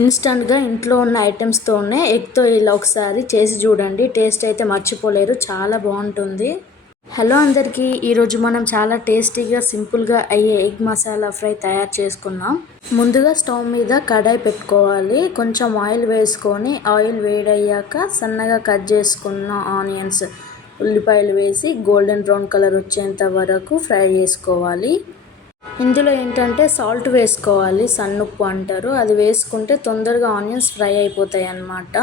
ఇన్స్టంట్గా ఇంట్లో ఉన్న ఐటమ్స్తోనే ఎగ్తో ఇలా ఒకసారి చేసి చూడండి. టేస్ట్ అయితే మర్చిపోలేరు, చాలా బాగుంటుంది. హలో అందరికీ, ఈరోజు మనం చాలా టేస్టీగా సింపుల్గా అయ్యే ఎగ్ మసాలా ఫ్రై తయారు చేసుకుందాం. ముందుగా స్టవ్ మీద కడాయి పెట్టుకోవాలి. కొంచెం ఆయిల్ వేసుకొని ఆయిల్ వేడయ్యాక సన్నగా కట్ చేసుకున్న ఆనియన్స్, ఉల్లిపాయలు వేసి గోల్డెన్ బ్రౌన్ కలర్ వచ్చేంత వరకు ఫ్రై చేసుకోవాలి. ఇందులో ఏంటంటే సాల్ట్ వేసుకోవాలి, సన్నుప్పు అంటారు. అది వేసుకుంటే తొందరగా ఆనియన్స్ ఫ్రై అయిపోతాయి అన్నమాట.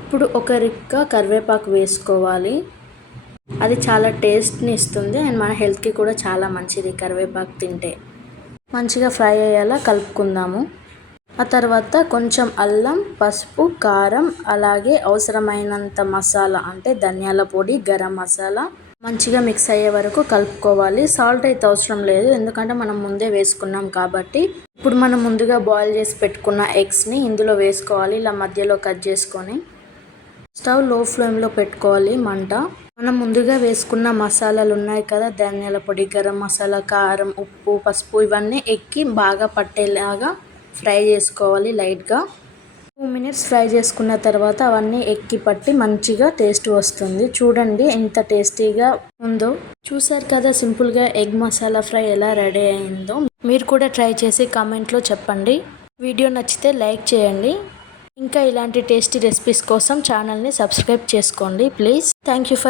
ఇప్పుడు ఒక రిక్క కరివేపాకు వేసుకోవాలి. అది చాలా టేస్ట్ని ఇస్తుంది అండ్ మన హెల్త్కి కూడా చాలా మంచిది కరివేపాకు తింటే. మంచిగా ఫ్రై అయ్యేలా కలుపుకుందాము. ఆ తర్వాత కొంచెం అల్లం, పసుపు, కారం, అలాగే అవసరమైనంత మసాలా అంటే ధనియాల పొడి, గరం మసాలా మంచిగా మిక్స్ అయ్యే వరకు కలుపుకోవాలి. సాల్ట్ అయితే అవసరం లేదు, ఎందుకంటే మనం ముందే వేసుకున్నాం కాబట్టి. ఇప్పుడు మనం ముందుగా బాయిల్ చేసి పెట్టుకున్న ఎగ్స్ని ఇందులో వేసుకోవాలి, ఇలా మధ్యలో కట్ చేసుకొని. స్టవ్ లో ఫ్లేమ్లో పెట్టుకోవాలి మంట. మనం ముందుగా వేసుకున్న మసాలాలు ఉన్నాయి కదా, ధనియాల పొడి, గరం మసాలా, కారం, ఉప్పు, పసుపు, ఇవన్నీ ఎగ్కి బాగా పట్టేలాగా ఫ్రై చేసుకోవాలి లైట్గా. 2 minutes ఫ్రై చేసుకున్న తర్వాత అవన్నీ ఎగ్కి పట్టి మంచిగా టేస్ట్ వస్తుంది. చూడండి ఎంత టేస్టీగా ఉందో. చూసారు కదా సింపుల్గా ఎగ్ మసాలా ఫ్రై ఎలా రెడీ అయిందో. మీరు కూడా ట్రై చేసి కామెంట్లో చెప్పండి. వీడియో నచ్చితే లైక్ చేయండి. ఇంకా ఇలాంటి టేస్టీ రెసిపీస్ కోసం ఛానల్ని సబ్స్క్రైబ్ చేసుకోండి ప్లీజ్. Thank you for